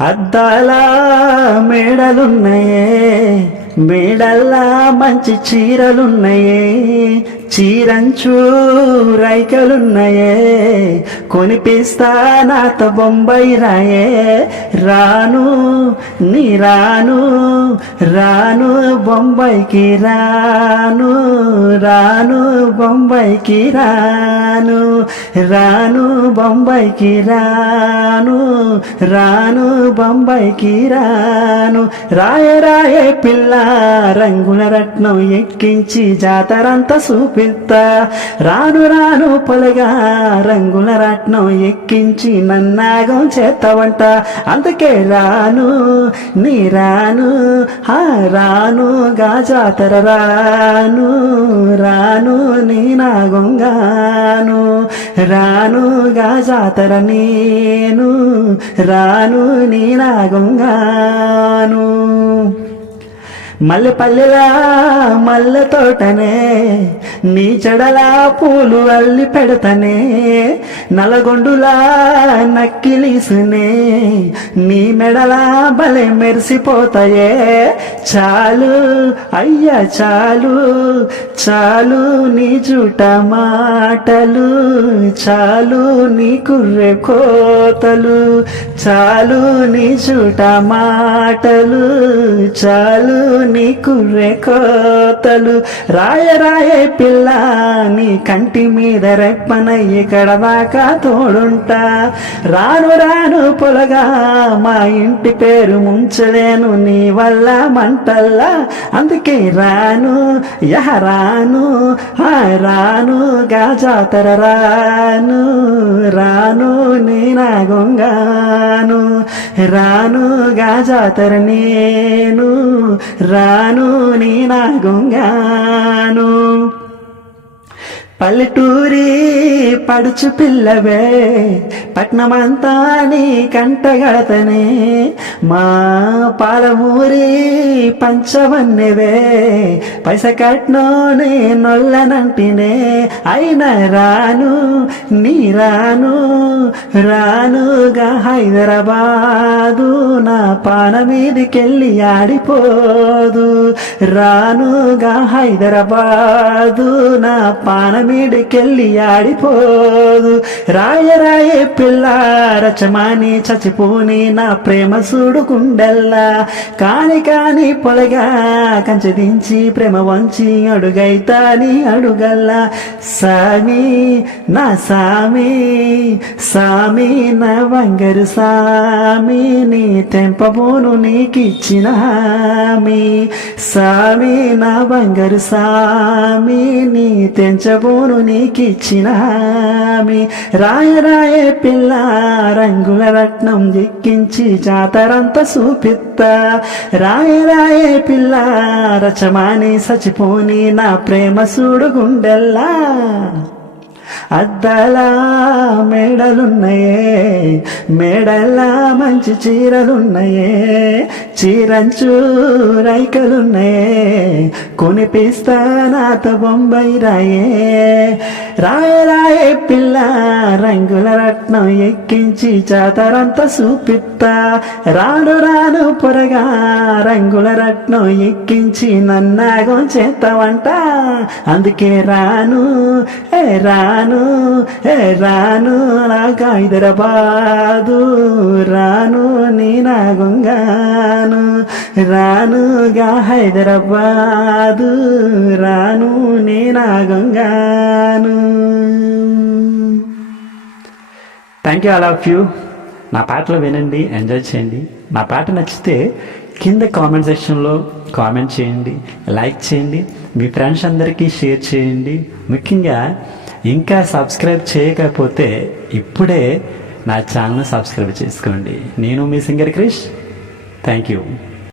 అద్దాల మేడలున్నాయే. మేడల్లా మంచి చీరలున్నాయే చీరంచు రైకలున్నాయే కొనిపిస్తా నాత బొంబాయి రాయే రాను నీ రాను రాను బొంబాయికి రాను రాను బొంబాయికి రాను రాను బొంబాయికి రాను రాను బొంబాయికి రాను రాయ రాయే పిల్ల రంగుల రత్నం ఎక్కించి జాతరంతా చూపిస్తా. రాను రాను పొలగా రంగుల రత్నం ఎక్కించి నన్నాగం చేస్తావంట అందుకే రాను నీ రాను హా రాను గా జాతర రాను. రాను నీ నాగంగాను రానుగా జాతర నేను. రాను నీ నాగంగాను మల్లెపల్లెలా మల్లె తోటనే నీ చెడలా పూలు అల్లి పెడతనే నలగొండులా నక్కిలీసునే నీ మెడలా భలే మెరిసిపోతాయే. చాలు అయ్యా చాలు చాలు నీ జుట మాటలు చాలు నీ కుర్రె కోతలు చాలు నీ జుట మాటలు చాలు నీకు రేకోతలు కోతలు రాయ రాయే పిల్ల నీ కంటి మీద రెప్పన ఇక్కడ దాకా తోడుంటా? రాను రాను పొలగా మా ఇంటి పేరు ముంచలేను నీ వల్ల మంటల్లా. అందుకే రాను యహ రాను హాయ్ రాను గా జాతర రాను రాను నీ గొంగా. రాను గా జాతర నేను రాను నీ నా గుంగాను. పల్లెటూరి పడుచు పిల్లవే పట్నమంతా నీ కంటగడతనే మా పాలమూరి పంచవన్నెవే పైస కట్నోని నొల్లనంటినే. అయినా రాను నీ రాను రానుగా హైదరాబాదు నా పాన మీదికెళ్ళి ఆడిపోదు. రానుగా హైదరాబాదు నా పాన మీడికెళ్ళి ఆడిపోదు. రాయ రాయే పిల్ల రచమాని చచ్చిపోని నా ప్రేమ చూడుకుండెల్లా కాని కాని పొలగా కంచె దించి ప్రేమ వంచి అడుగైతాని అడుగల్లా. సామి నా సామి సామి నా వంగరు సామి నీ తెంపబోను నీకిచ్చిన హామీ. సామి నా వంగరు సామి తెంచబోను నీకిచ్చిన హామీ. రాయ రాయే పిల్ల రంగుల రత్నం దిక్కించి జాతరంతా సూపిత్త రాయ రాయే పిల్ల రచమాని సచిపోని నా ప్రేమ చూడుగుండెల్లా అద్దలా మేడలున్నాయే మేడల్లా మంచి చీరలున్నాయే చీరంచు రైకలున్నాయే కొనిపిస్తా నాతో బొంబై రాయే. రాయరాయే పిల్ల రంగుల రత్నం ఎక్కించి జాతరంతా చూపిత్తా రాను రాను పొరగా రంగుల రత్నం ఎక్కించి నన్నాగం చేస్తావంట. అందుకే రాను ఏ రాను ఏ రాను నాకు హైదరాబాదు రాను నీ నాగంగాను రానుగా హైదరాబాదు రాను నీ నాగంగాను thank you all of you నా పాటలు వినండి ఎంజాయ్ చేయండి. నా పాట నచ్చితే కింద కామెంట్ సెక్షన్లో కామెంట్ చేయండి లైక్ చేయండి. మీ ఫ్రెండ్స్ అందరికీ షేర్ చేయండి. ముఖ్యంగా ఇంకా సబ్స్క్రైబ్ చేయకపోతే ఇప్పుడే నా ఛానల్ సబ్స్క్రైబ్ చేసుకోండి. నేను మీ సింగర్ క్రిష్. Thank you